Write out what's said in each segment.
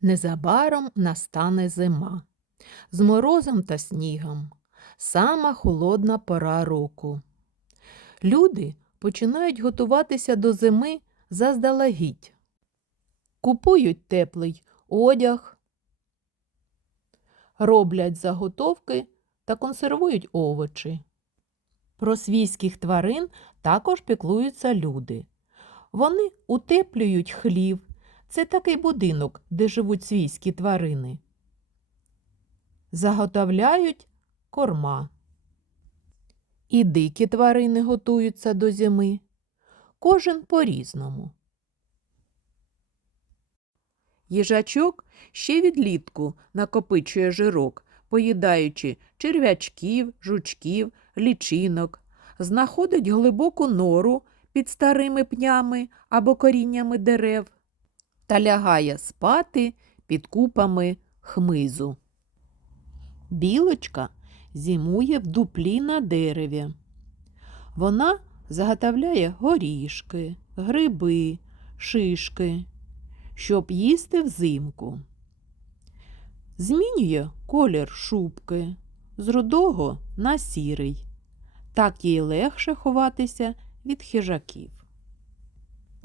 Незабаром настане зима. З морозом та снігом. Сама холодна пора року. Люди починають готуватися до зими заздалегідь. Купують теплий одяг, роблять заготовки та консервують овочі. Про свійських тварин також піклуються люди. Вони утеплюють хлів. Це такий будинок, де живуть свійські тварини. Заготовляють корма. І дикі тварини готуються до зими. Кожен по-різному. Їжачок ще відлітку накопичує жирок, поїдаючи черв'ячків, жучків, лічинок, знаходить глибоку нору під старими пнями або коріннями дерев та лягає спати під купами хмизу. Білочка зимує в дуплі на дереві. Вона заготовляє горішки, гриби, шишки, щоб їсти взимку. Змінює колір шубки з рудого на сірий. Так їй легше ховатися від хижаків.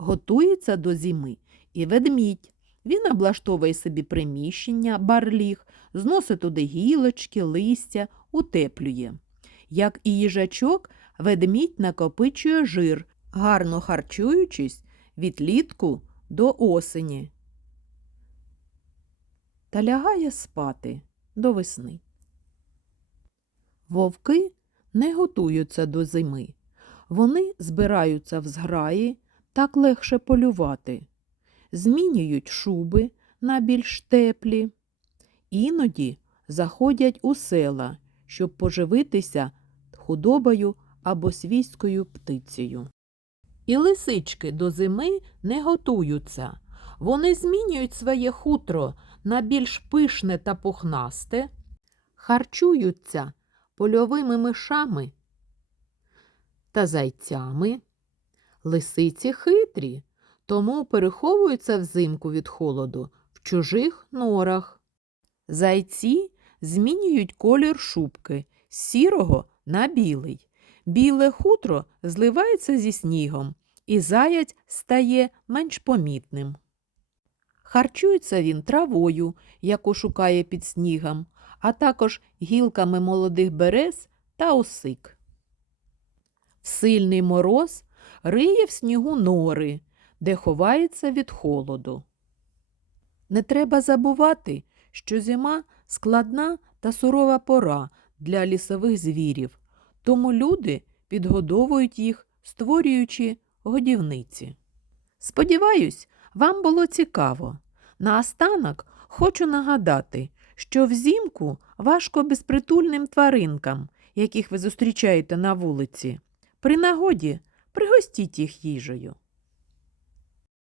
Готується до зими і ведмідь. Він облаштовує собі приміщення, барліг, зносить туди гілочки, листя, утеплює. Як і їжачок, ведмідь накопичує жир, гарно харчуючись від літку до осені. Та лягає спати до весни. Вовки не готуються до зими. Вони збираються в зграї, так легше полювати змінюють шуби на більш теплі, іноді заходять у села, щоб поживитися худобою або свійською птицею. І лисички до зими не готуються. Вони змінюють своє хутро на більш пишне та пухнасте, харчуються польовими мишами та зайцями. Лисиці хитрі, тому переховуються взимку від холоду в чужих норах. Зайці змінюють колір шубки з сірого на білий. Біле хутро зливається зі снігом, і заяць стає менш помітним. Харчується він травою, яку шукає під снігом, а також гілками молодих берез та осик. В сильний мороз риє в снігу нори, де ховається від холоду. Не треба забувати, що зима складна та сурова пора для лісових звірів, тому люди підгодовують їх, створюючи годівниці. Сподіваюсь, вам було цікаво. Наостанок хочу нагадати, що взимку важко безпритульним тваринкам, яких ви зустрічаєте на вулиці. При нагоді пригостіть їх їжею.